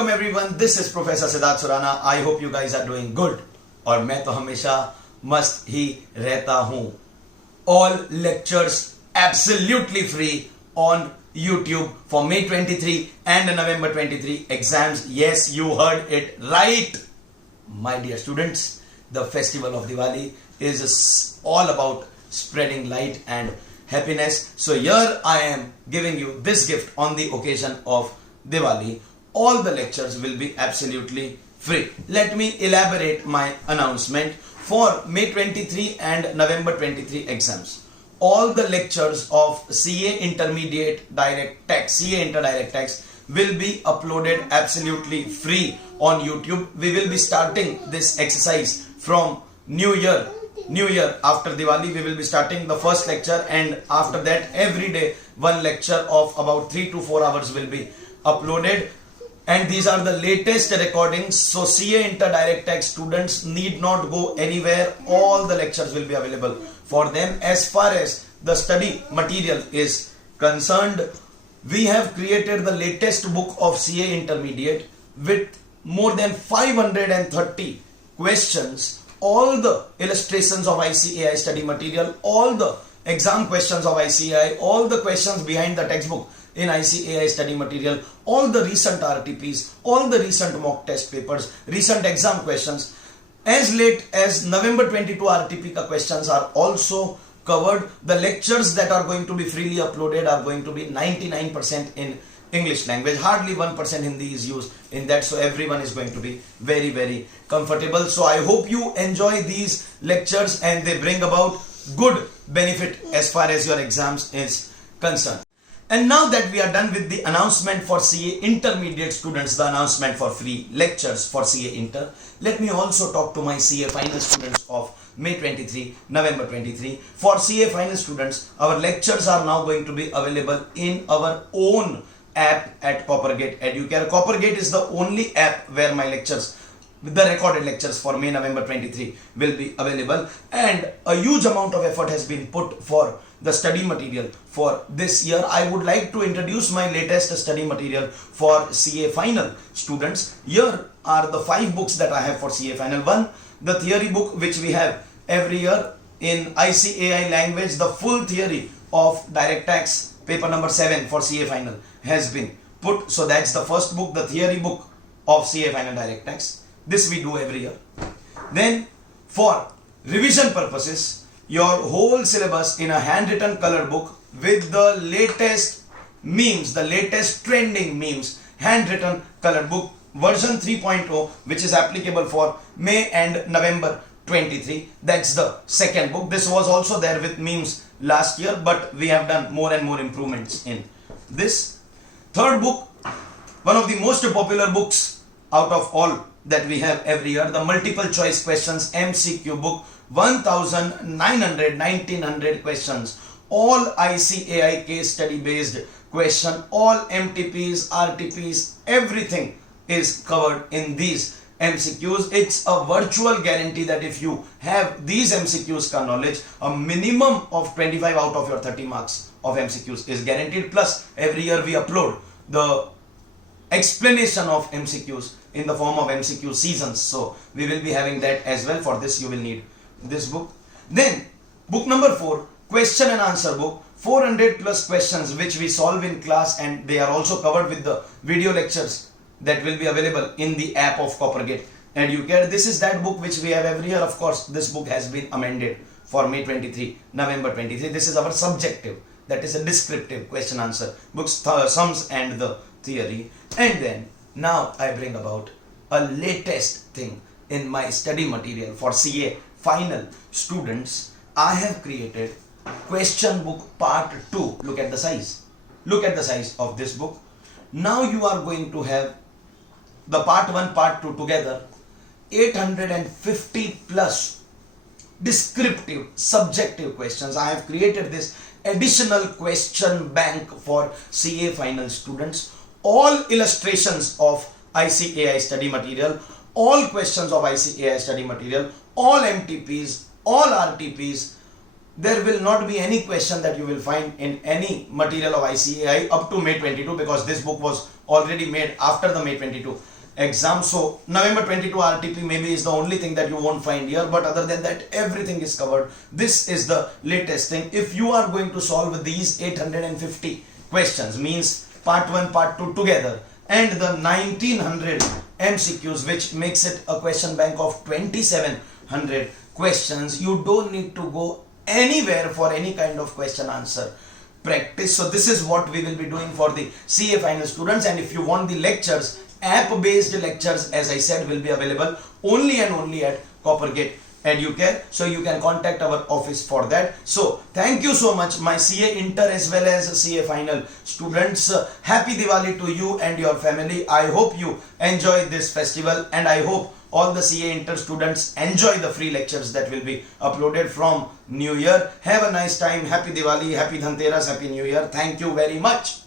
welcome everyone. This is Professor Siddharth Surana. I hope you guys are doing good. और मैं तो हमेशा मस्त ही रहता हूँ. All lectures absolutely free on YouTube for May 23 and November 23 exams. Yes, you heard it right. My dear students, the festival of Diwali is all about spreading light and happiness. So here I am giving you this gift on the occasion of Diwali. All the lectures will be absolutely free. Let me elaborate my announcement for May 23 and November 23 exams. All the lectures of CA Intermediate Direct Text, CA Inter-Direct Text will be uploaded absolutely free on YouTube. We will be starting this exercise from New Year after Diwali. We will be starting the first lecture, and after that every day one lecture of about 3 to 4 hours will be uploaded. And these are the latest recordings. So CA Inter-Direct Text students need not go anywhere. All the lectures will be available for them. As far as the study material is concerned, we have created the latest book of CA Intermediate with more than 530 questions, all the illustrations of ICAI study material, all the exam questions of ICAI, all the questions behind the textbook in ICAI study material, all the recent RTPs, all the recent mock test papers, recent exam questions, as late as November 22 RTP ka questions are also covered. The lectures that are going to be freely uploaded are going to be 99% in English language. Hardly 1% Hindi is used in that, so everyone is going to be very, very comfortable. So I hope you enjoy these lectures and they bring about good benefit as far as your exams is concerned. And now that we are done with the announcement for CA Intermediate students, the announcement for free lectures for CA Inter, let me also talk to my CA final students of May 23, November 23. For CA final students, our lectures are now going to be available in our own app at Coppergate Educare. Coppergate is the only app where my lectures, the recorded lectures for May November 23 will be available, and a huge amount of effort has been put for the study material for this year. I would like to introduce my latest study material for CA final students. Here are the 5 books that I have for CA final. 1, the theory book which we have every year in ICAI language. The full theory of direct tax paper number 7 for CA final has been put. So that's the first book, the theory book of CA final direct tax. This we do every year. Then for revision purposes, your whole syllabus in a handwritten color book with the latest memes, the latest trending memes, handwritten color book version 3.0, which is applicable for May and November 23. That's the second book. This was also there with memes last year, but we have done more and more improvements in this. Third book, one of the most popular books out of all that we have every year, the multiple choice questions MCQ book, 1900 questions, all ICAI case study based question, all MTPs, RTPs, everything is covered in these MCQs. It's a virtual guarantee that if you have these MCQs ka knowledge, a minimum of 25 out of your 30 marks of MCQs is guaranteed. Plus every year we upload the explanation of MCQs in the form of MCQ seasons, so we will be having that as well. For this you will need this book. Then book number 4, question and answer book, 400 plus questions which we solve in class, and they are also covered with the video lectures that will be available in the app of Coppergate Educare. This is that book which we have every year. Of course, this book has been amended for May 23, November 23. This is our subjective, that is a descriptive question answer books, sums and the theory. And then now I bring about a latest thing in my study material for CA final students. I have created question book part 2. Look at the size. Look at the size of this book. Now you are going to have the part 1, part 2 together, 850 plus descriptive, subjective questions. I have created this additional question bank for CA final students. All illustrations of ICAI study material, all questions of ICAI study material, all MTPs, all RTPs. There will not be any question that you will find in any material of ICAI up to May 22, because this book was already made after the May 22 exam. So November 22 RTP maybe is the only thing that you won't find here, but other than that everything is covered. This is the latest thing. If you are going to solve these 850 questions, means part 1 part 2 together, and the 1900 MCQs, which makes it a question bank of 2700 questions, you don't need to go anywhere for any kind of question answer practice. So this is what we will be doing for the CA final students. And if you want the lectures, app based lectures, as I said, will be available only and only at Coppergate Educare. So you can contact our office for that. So thank you so much, my CA inter as well as CA final students. Happy Diwali to you and your family. I hope you enjoy this festival, and I hope all the CA inter students enjoy the free lectures that will be uploaded from New Year. Have a nice time. Happy Diwali, happy Dhanteras, happy New Year. Thank you very much.